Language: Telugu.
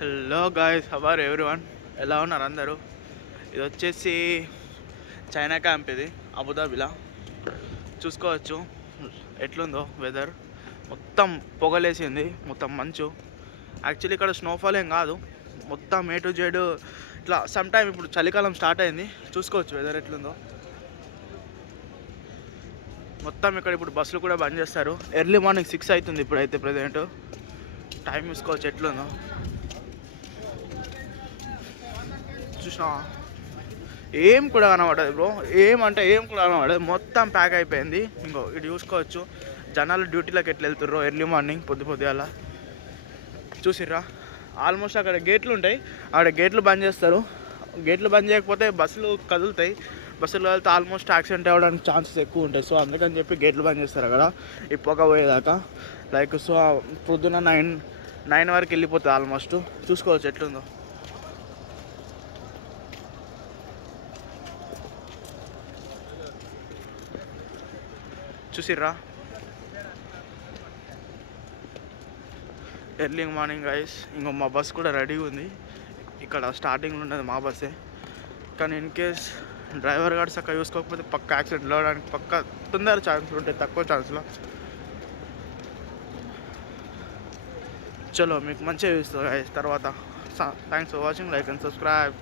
Hello guys, hour everyone. ఎలా ఉన్నారు అందరూ? ఇది వచ్చేసి చైనా క్యాంప్. ఇది అబుదాబిలా చూసుకోవచ్చు ఎట్లుందో వెదర్. మొత్తం పొగలేసింది, మొత్తం మంచు. యాక్చువల్లీ ఇక్కడ స్నోఫాల్ ఏం కాదు, మొత్తం ఏ టు జెడ్ ఇట్లా. సమ్ టైమ్ ఇప్పుడు చలికాలం స్టార్ట్ అయింది, చూసుకోవచ్చు వెదర్ ఎట్లుందో. మొత్తం ఇక్కడ ఇప్పుడు బస్సులు కూడా బంద్ చేస్తారు. ఎర్లీ మార్నింగ్ 6 అవుతుంది ఇప్పుడైతే ప్రజెంట్. టైం చూసుకోవచ్చు ఎట్లుందో. చూసినా ఏం కూడా కనబడదు బ్రో, ఏమంటే ఏం కూడా కనబడదు. మొత్తం ప్యాక్ అయిపోయింది. ఇంకో ఇటు చూసుకోవచ్చు జనాలు డ్యూటీలోకి ఎట్లా వెళ్తుర్రో ఎర్లీ మార్నింగ్ పొద్దుగాల. చూసిర్రా, ఆల్మోస్ట్ అక్కడ గేట్లు ఉంటాయి, అక్కడ గేట్లు బంద్ చేస్తారు. గేట్లు బంద్ చేయకపోతే బస్సులు కదులుతాయి. బస్సులు కదిలితే ఆల్మోస్ట్ యాక్సిడెంట్ అవ్వడానికి ఛాన్సెస్ ఎక్కువ ఉంటాయి. సో అందుకని చెప్పి గేట్లు బంద్ చేస్తారు అక్కడ ఈ పొగ పోయేదాకా. లైక్ సో పొద్దున 9 వరకు వెళ్ళిపోతుంది ఆల్మోస్ట్. చూసుకోవచ్చు ఎట్లుందో. చూసిర్రా, ఎర్లీ మార్నింగ్ గైస్. ఇంకో మా బస్ కూడా రెడీగా ఉంది. ఇక్కడ స్టార్టింగ్లో ఉన్నది మా బస్సే. కానీ ఇన్ కేస్ డ్రైవర్ గారు చక్కగా చూసుకోకపోతే పక్క యాక్సిడెంట్ అవ్వడానికి పక్క తొందర ఛాన్సులు ఉంటాయి, తక్కువ ఛాన్స్లో. చలో మీకు మంచిగా చూస్తుంది గైస్ తర్వాత. Thanks for watching, like and subscribe.